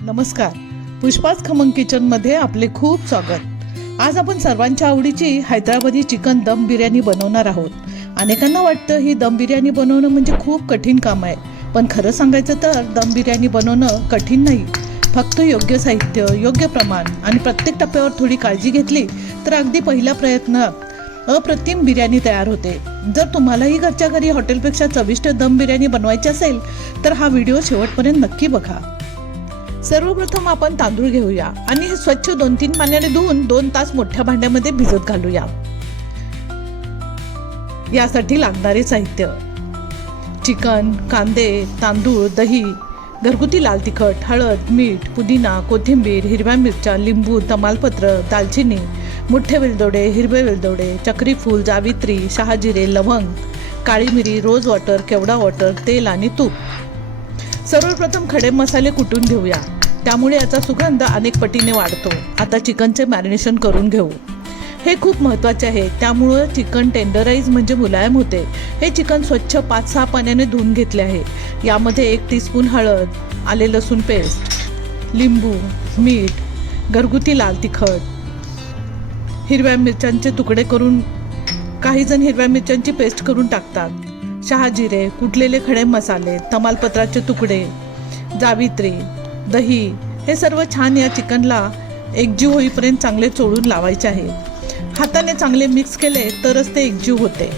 नमस्कार, पुष्पाच खमंग किचनमध्ये आपले खूप स्वागत। आज आपण सर्वांच्या आवडीची हैदराबादी चिकन दम बिर्याणी बनवणार आहोत। अनेकांना वाटतं ही दम बिर्याणी बनवणं म्हणजे खूप कठीण काम आहे, पण खरं सांगायचं तर दम बिर्याणी बनवणं कठीण नाही। फक्त योग्य साहित्य, योग्य प्रमाण आणि प्रत्येक टप्प्यावर थोडी काळजी घेतली तर अगदी पहिल्या प्रयत्नात अप्रतिम बिर्याणी तयार होते। जर तुम्हालाही घरच्या घरी हॉटेलपेक्षा चविष्ट दम बिर्याणी बनवायची असेल तर हा व्हिडिओ शेवटपर्यंत नक्की बघा। सर्वप्रथम आपण तांदूळ घेऊया आणि हे स्वच्छ 2-3 पाण्याने धुवून 2 तास मोठ्या भांड्यामध्ये भिजत घालूया। यासाठी लागणारे साहित्य: चिकन, कांदे, तांदूळ, दही, घरगुती लाल तिखट, हळद, मीठ, पुदिना, कोथिंबीर, हिरव्या मिरच्या, लिंबू, तमालपत्र, दालचिनी, मोठे वेलदोडे, हिरवे वेलदोडे, चक्री फूल, जावित्री, शहाजिरे, लवंग, काळी मिरी, रोज वॉटर, केवडा वॉटर, तेल आणि तूप। सर्वप्रथम खडे मसाले कुटून घेऊया, त्यामुळे याचा सुगंध अनेक पटीने वाढतो। आता चिकनचे मॅरिनेशन करून घेऊ। हे खूप महत्त्वाचे आहे, त्यामुळे चिकन टेंडराइज म्हणजे मुलायम होते। हे चिकन स्वच्छ 5-6 पाण्याने धुवून घेतले आहे। यामध्ये 1 टीस्पून हळद, आले लसूण पेस्ट, लिंबू, मीठ, घरगुती लाल तिखट, हिरव्या मिरच्यांचे तुकडे करून, काही जण हिरव्या मिरच्यांची पेस्ट करून टाकतात, शहाजिरे, कुटलेले खडे मसाले, तमालपत्राचे तुकडे, जावित्री, दही, हे सर्व छान या चिकनला एकजीव होईपर्यंत चांगले चोळून लावायचे आहे। हाताने चांगले मिक्स केले तरच ते एकजीव होते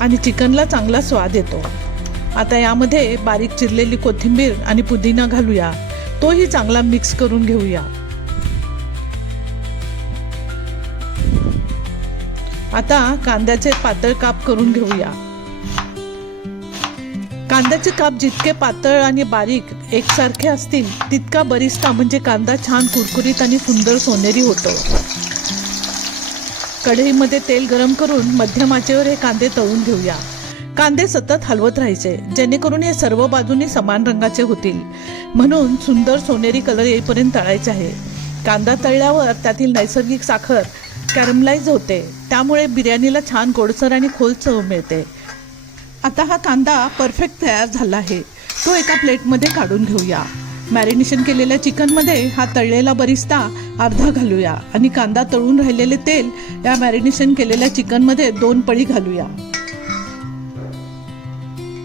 आणि चिकनला चांगला स्वाद येतो। आता यामध्ये बारीक चिरलेली कोथिंबीर आणि पुदिना घालूया, तोही चांगला मिक्स करून घेऊया। आता कांद्याचे पातळ काप करून घेऊया। कांद्याचे काप जितके पातळ आणि बारीक एकसारखे असतील तितका बरिस्ता म्हणजे कांदा छान कुरकुरीत आणि सुंदर सोनेरी होतो। कढईमध्ये तेल गरम करून मध्यम आचेवर हे कांदे तळून घेऊया। कांदे सतत हलवत राहायचे जेणेकरून हे सर्व बाजूनी समान रंगाचे होतील, म्हणून सुंदर सोनेरी कलर येईपर्यंत तळायचे आहे। कांदा तळल्यावर त्यातील नैसर्गिक साखर कॅरमलाइज होते, त्यामुळे बिर्याणीला छान गोडसर आणि खोल चव मिळते। आता हा कांदा परफेक्ट तयार झाला आहे, तो एका प्लेटमध्ये काढून घेऊया। मॅरिनेशन केलेल्या चिकनमध्ये हा तळलेला बरिस्ता अर्धा घालूया आणि कांदा तळून राहिलेले तेल या मॅरिनेशन केलेल्या चिकनमध्ये 2 पळी घालूया।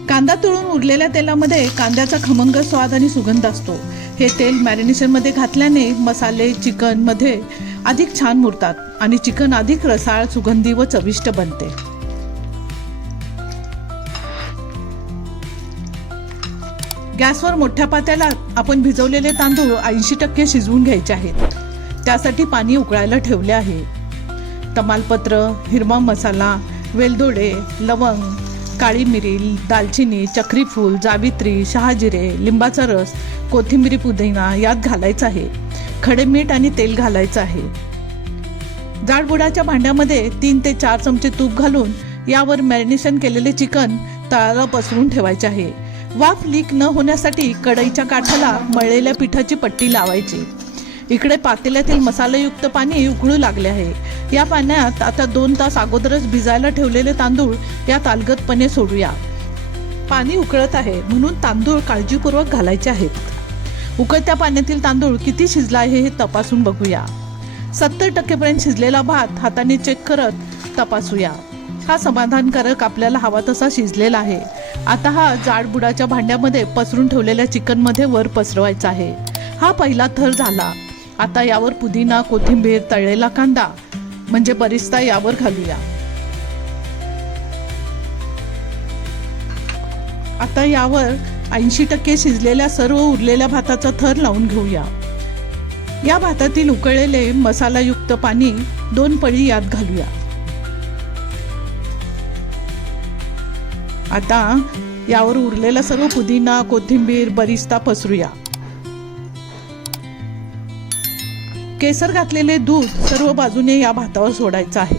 कांदा तळून उरलेल्या तेलामध्ये कांद्याचा खमंग स्वाद आणि सुगंध असतो। हे तेल मॅरिनेशनमध्ये घातल्याने मसाले चिकनमध्ये अधिक छान मुरतात आणि चिकन अधिक रसाळ, सुगंधी व चविष्ट बनते। गॅसवर मोठ्या पातेल्यात आपण भिजवलेले तांदूळ 80% शिजवून घ्यायचे आहेत। त्यासाठी पाणी उकळायला ठेवले आहे। तमालपत्र, हिरवा मसाला, वेलदोडे, लवंग, काळी मिरी, दालचिनी, चक्री फूल, जावित्री, शहाजिरे, लिंबाचा रस, कोथिंबीर, पुदिना यात घालायचं आहे। खडे मीठ आणि तेल घालायचं आहे। जाडबुडाच्या भांड्यामध्ये 3 ते 4 चमचे तूप घालून यावर मॅरिनेशन केलेले चिकन तळाला पसरून ठेवायचे आहे। वाफ लीक न होण्यासाठी कढईच्या काठाला मळलेल्या पिठाची पट्टी लावायची। इकडे पातेल्यातील मसालायुक्त पाणी उकळू लागले आहे। या पाण्यात आता 2 तास अगोदरच भिजायला ठेवलेले तांदूळ यात अलगदपणे सोडूया। पाणी उकळत आहे म्हणून तांदूळ काळजीपूर्वक घालायचे आहेत। उकळत्या पाण्यातील तांदूळ किती शिजला आहे हे तपासून बघूया। 70% पर्यंत शिजलेला भात हाताने चेक करत तपासूया। हा समाधानकारक आपल्याला हवा तसा शिजलेला आहे। आता हा जाडबुडाच्या भांड्यामध्ये पसरून ठेवलेल्या चिकनमध्ये वर पसरवायचा आहे। हा पहिला थर झाला। आता यावर पुदिना, कोथिंबीर, तळलेला कांदा म्हणजे बरिस्ता यावर घालूया। आता यावर 80% शिजलेल्या सर्व उरलेल्या भाताचा थर लावून घेऊया। या भातातील उकळलेले मसालायुक्त पाणी 2 पळी यात घालूया। आता यावर उरलेला सर्व पुदिना, कोथिंबीर, बरिस्ता पसरूया। केसर घातलेले दूध सर्व बाजूने या भातावर सोडायचं आहे।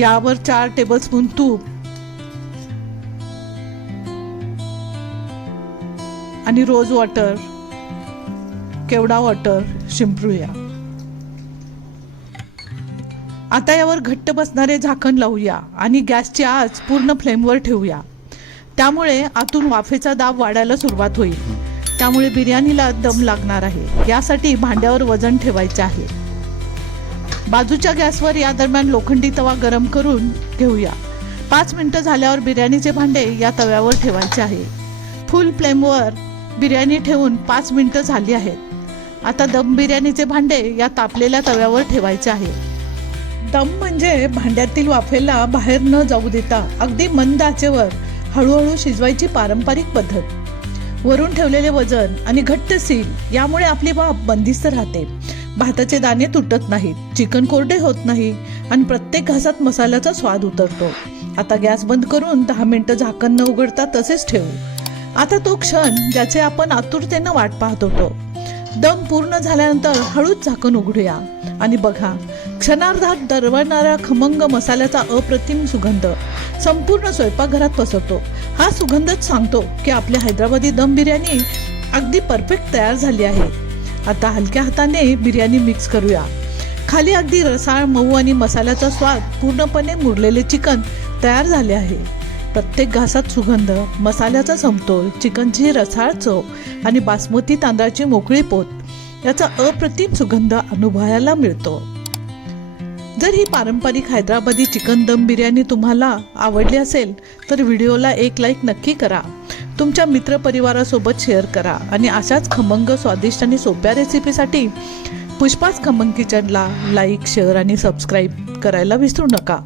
यावर 4 टेबलस्पून तूप आणि रोज वॉटर, केवडा वॉटर शिंपरूया। आता यावर घट्ट बसणारे झाकण लावूया आणि गॅसची आच पूर्ण फ्लेमवर ठेवूया. त्यामुळे आतून वाफेचा दाब वाढायला सुरुवात होईल. त्यामुळे बिर्याणीला दम लागणार आहे. यासाठी भांड्यावर वजन ठेवायचे आहे. बाजूच्या गॅसवर या दरम्यान लोखंडी तवा गरम करून घेऊया. 5 मिनिटं झाल्यावर बिर्याणीचे भांडे या तव्यावर ठेवायचे आहे. फुल फ्लेमवर बिर्याणी ठेवून 5 मिनिटं झाली आहेत. आता दम बिर्याणीचे भांडे या तापलेल्या तव्यावर ठेवायचे आहे. दम म्हणजे भांड्यातील वाफेला बाहेर न जाऊ देता अगदी मंद आचेवर हळूहळू शिजवायची पारंपरिक पद्धत. वरून ठेवलेले वजन आणि घट्ट सील यामुळे आपली वाफ बंदिस्त राहते. भाताचे दाणे तुटत नाहीत, चिकन कोरडे होत नाही आणि प्रत्येक घासात मसाल्याचा स्वाद उतरतो. आता गॅस बंद करून 10 मिनिटं झाकण न उघडता तसेच ठेवू. आता तो क्षण ज्याचे आपण आतुरतेनं वाट पाहत होतो. दम पूर्ण झाल्यानंतर हळूच झाकण उघडूया आणि बघा, क्षणार्धात दरवळणारा खमंग मसाल्याचा अप्रतिम सुगंध संपूर्ण स्वयंपाकघरात पसरतो. हा सुगंधच सांगतो की आपली हैदराबादी दम बिर्याणी अगदी परफेक्ट तयार झाली आहे. आता हलक्या हाताने बिर्याणी मिक्स करूया. खाली अगदी रसाळ, मऊ आणि मसाल्याचा स्वाद पूर्णपणे मुरलेले चिकन तयार झाले आहे. प्रत्येक घासात सुगंध, मसाल्याचा समतोल, चिकनची रसाळ चव आणि बासमती तांदळाची मोकळी पोत याचा अप्रतिम सुगंध अनुभवायला मिळतो. जर ही पारंपरिक हैदराबादी चिकन दम बिर्याणी तुम्हाला आवडली असेल तर व्हिडिओला एक लाईक नक्की करा. तुमच्या मित्रपरिवारासोबत शेअर करा आणि अशाच खमंग, स्वादिष्ट आणि सोप्या रेसिपीसाठी पुष्पाच खमंग किचनला लाईक, शेअर आणि सबस्क्राईब करायला विसरू नका.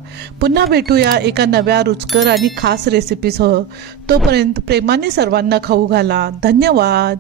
पुन्हा भेटूया एका नव्या, रुचकर आणि खास रेसिपीसह. तोपर्यंत प्रेमाने सर्वांना खाऊ घाला. धन्यवाद.